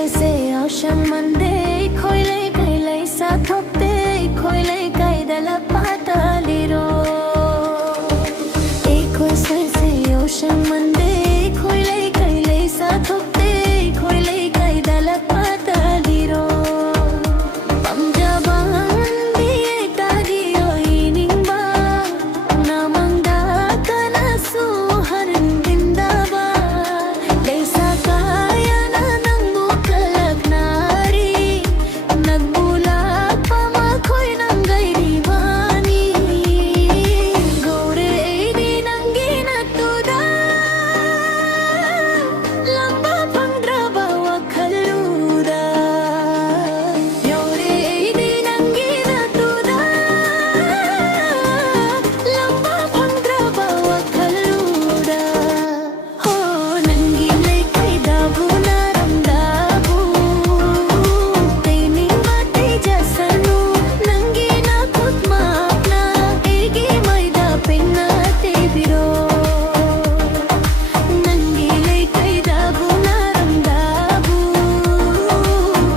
siyang Monday Ko'y kaylay sa thopte Ko'y kay dala pataliro Ko'y sayo siyang Monday Ko'y kaylay sa thopte Ko'y kay dala pataliro Pamjabangan di tadi ining ba Namang daka na suharan dinda ba Kaysa kaya na ng bukalag nari Nagbulag pa makoy ng gayribani Gore ay di nang ginatuda Lamba pang draba wag kaluda Yore ay di nang ginatuda Lamba pang draba wag kaluda Oh, nanggilay kay dabo naramdabo Taining batay jasano Nang ginakot maapna Igi may dapin na tibiro Nanggilay kay dabo naramdabo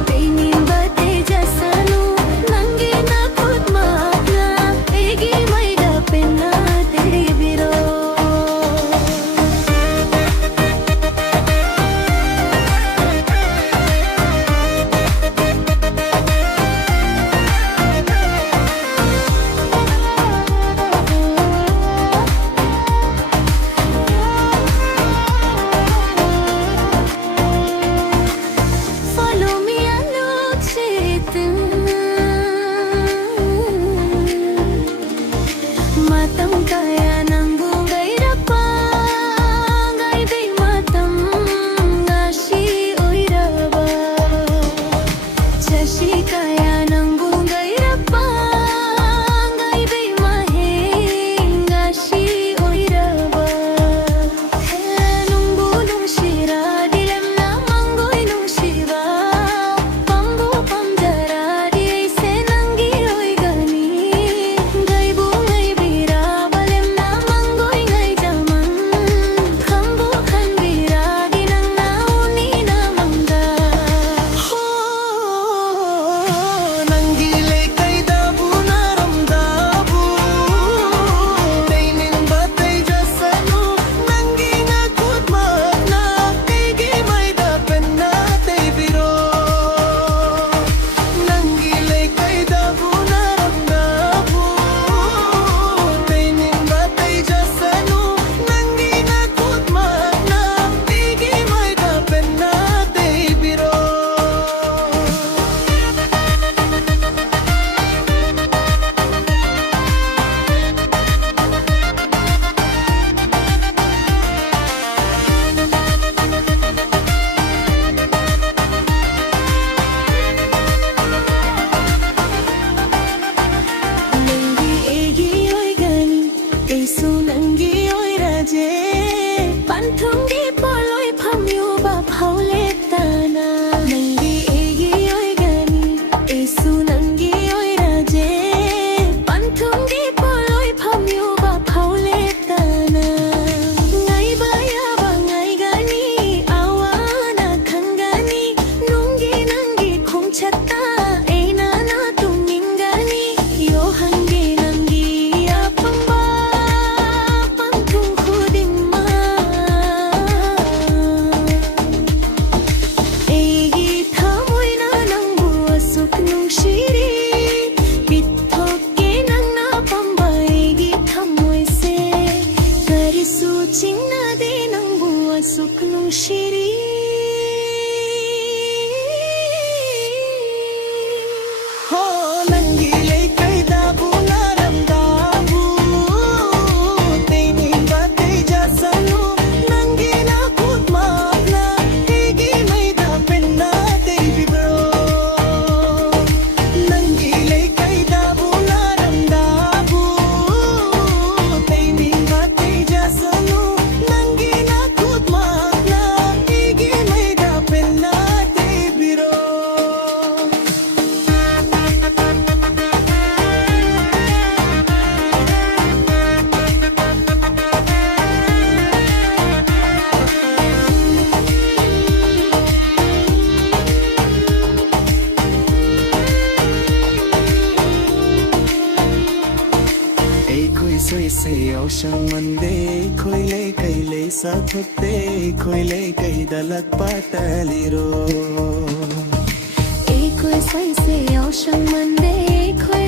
Taining batay jasano Nang ginakot maapna Igi may dapin na tibiro Follow me and look Matam kaya ng bugay rapang Ay di matam Ngashi oy raba Chashi kaya ng bugay rapang Ay di mahing Ngashi oy raba Nung bulong shira Dilam lamang goy nung shiba Pambu pamjara Di ay senanggi oy gani Gay bungay bira Balem lamang goy ngay jaman Kambukan bira Di nang nauni namang da Nanggilay kay dabo naramdabo Taining batay jasano Nang ginakot maapna Igi may dapen na tibiro Nanggilay kay dabo naramdabo Taining batay jasano Nang ginakot maapna Igi may dapen na tibiro Nanggi egi oy gani Isu nanggi oy raje Panthung di poloy phamyu ba phaule tana Nanggi egi oy gani Isu nanggi oy raje Panthung di poloy phamyu ba phaule tana Ngai baya ba ngai gani Awana khangani Nunggi nanggi khong chatta Eina na tuming gani Yo hangi nangi apamba Panthung khudin ma Egi thamoy na nang buwasok nung shiri Bithoke nang napamba Egi thamoy se Karisu ching na di nang buwasok nung shiri Nanggilay kay dabo naramdabo Taining batay jasano Nang ginakot maapna Igi may dapen na tibiro Nanggilay kay dabo naramdabo Taining batay jasano Nang ginakot maapna Igi yausang Monday Koile kaile sa thukte Koile kai dalak pataliro Ekoi sai se yausang Monday khoi